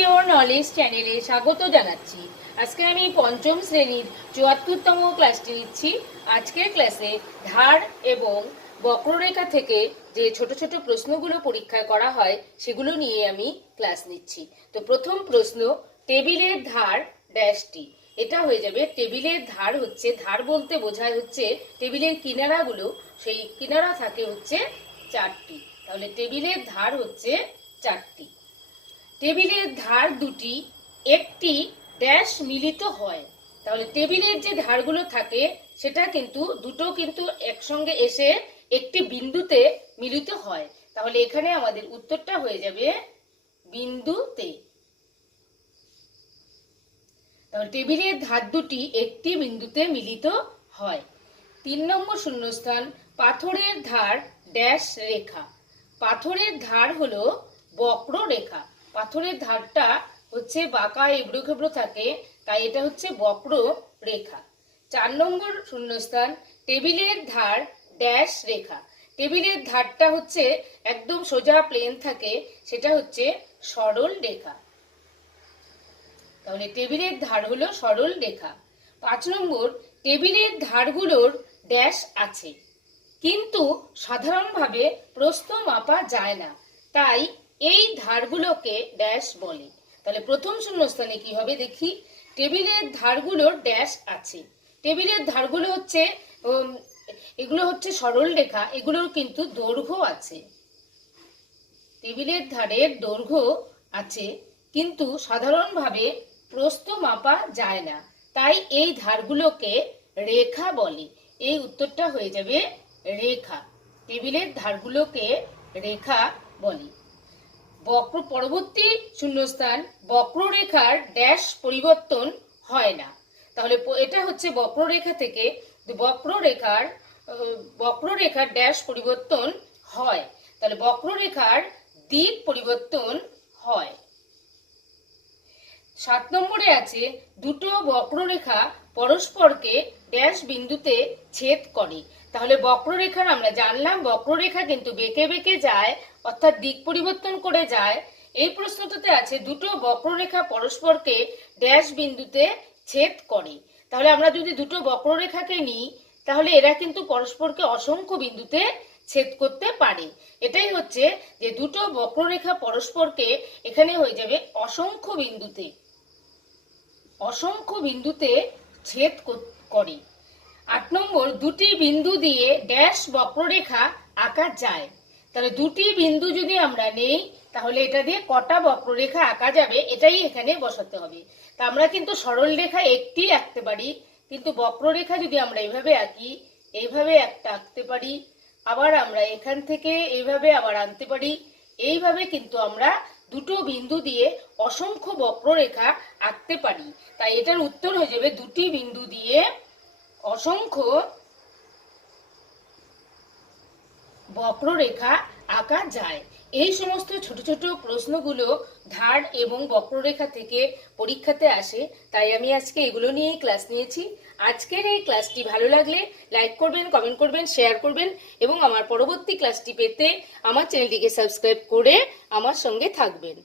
Your knowledge চ্যানেলে স্বাগত জানাচ্ছি। আজকে আমি পঞ্চম শ্রেণীর ৭৪তম ক্লাসটি নিচ্ছি। আজকের ক্লাসে ধার এবং বক্ররেখা থেকে যে ছোট ছোট প্রশ্নগুলো পরীক্ষায় করা হয় সেগুলো নিয়ে আমি ক্লাস নিচ্ছি। তো প্রথম প্রশ্ন, টেবিলের ধার ড্যাশটি। এটা হয়ে যাবে টেবিলের ধার হচ্ছে, ধার বলতে বোঝায় হচ্ছে টেবিলের কিনারাগুলো, সেই কিনারা থাকে হচ্ছে ৪টি। তাহলে টেবিলের ধার হচ্ছে ৪টি। টেবিলের ধার দুটি একটি ড্যাশ মিলিত হয়। তাহলে টেবিলের যে ধারগুলো থাকে সেটা কিন্তু দুটো কিন্তু একসঙ্গে এসে একটি বিন্দুতে মিলিত হয়। তাহলে এখানে আমাদের উত্তরটা হয়ে যাবে বিন্দুতে। তাহলে টেবিলের ধার দুটি একটি বিন্দুতে মিলিত হয়। ৩ নম্বর শূন্যস্থান, পাথরের ধার ড্যাশ রেখা। পাথরের ধার হলো বক্ররেখা। পাথরের ধারটা হচ্ছে বাঁকা এবড়ো খেবড়ো থাকে, তাই এটা হচ্ছে বক্র রেখা। ৪ নম্বর শূন্যস্থান, টেবিলের ধার ড্যাশ রেখা। টেবিলের ধারটা হচ্ছে একদম সোজা প্লেন থাকে, সেটা হচ্ছে সরল রেখা। তাহলে টেবিলের ধার হলো সরল রেখা। ৫ নম্বর, টেবিলের ধারগুলোর ড্যাশ আছে, কিন্তু সাধারণভাবে প্রস্থ মাপা যায় না, তাই এই ধারগুলোকে ড্যাশ বলে। তাহলে প্রথম শূন্যস্থানে কি হবে দেখি। টেবিলের ধারগুলোর ড্যাশ আছে। টেবিলের ধারগুলো হচ্ছে এগুলো হচ্ছে সরল রেখা, এগুলোর কিন্তু দৈর্ঘ্য আছে। টেবিলের ধারের দৈর্ঘ্য আছে, কিন্তু সাধারণভাবে প্রস্থ মাপা যায় না, তাই এই ধারগুলোকে রেখা বলে। এই উত্তরটা হয়ে যাবে রেখা। টেবিলের ধারগুলোকে রেখা বলে। পরবর্তী শূন্যস্থান, বক্ররেখার ড্যাশ পরিবর্তন হয় না। তাহলে এটা হচ্ছে বক্ররেখা থেকে, বক্ররেখার ড্যাশ পরিবর্তন হয়। তাহলে বক্ররেখার দিক পরিবর্তন হয়। ৭ নম্বরে আছে, দুটো বক্ররেখা পরস্পরকে ড্যাশ বিন্দুতে ছেদ করে। তাহলে বক্ররেখার আমরা জানলাম বক্ররেখা কিন্তু বেঁকে বেঁকে যায়, অর্থাৎ দিক পরিবর্তন করে যায়। এই প্রশ্নটাতে আছে দুটো বক্ররেখা পরস্পরকে ড্যাশ বিন্দুতে ছেদ করে। তাহলে আমরা যদি দুটো বক্ররেখাকে নিই, তাহলে এরা কিন্তু পরস্পরকে অসংখ্য বিন্দুতে ছেদ করতে পারে। এটাই হচ্ছে যে দুটো বক্ররেখা পরস্পরকে এখানে হয়ে যাবে অসংখ্য বিন্দুতে ছেদ করে। ৮ নম্বর, দুটি বিন্দু দিয়ে ড্যাশ বক্ররেখা আঁকা যায়। তাহলে দুটি বিন্দু যদি আমরা নেই, তাহলে এটা দিয়ে কটা বক্ররেখা আঁকা যাবে এটাই এখানে বসাতে হবে। তা আমরা কিন্তু সরল রেখা একটি আঁকতে পারি, কিন্তু বক্ররেখা যদি আমরা এইভাবে আঁকি, এইভাবে একটা আঁকতে পারি, আবার আমরা এখান থেকে এইভাবে আবার আনতে পারি। এইভাবে কিন্তু আমরা দুটো বিন্দু দিয়ে অসংখ্য বক্ররেখা আঁকতে পারি। তাই এটার উত্তর হয়ে যাবে দুটি বিন্দু দিয়ে অসংখ্য বক্ররেখা আঁকা যায়। এই সমস্ত ছোট ছোট প্রশ্নগুলো ধার এবং বক্ররেখা থেকে পরীক্ষাতে আসে, তাই আমি আজকে এগুলো নিয়েই ক্লাস নিয়েছি। আজকের এই ক্লাসটি ভালো লাগলে লাইক করবেন, কমেন্ট করবেন, শেয়ার করবেন এবং আমার পরবর্তী ক্লাসটি পেতে আমার চ্যানেলটিকে সাবস্ক্রাইব করে আমার সঙ্গে থাকবেন।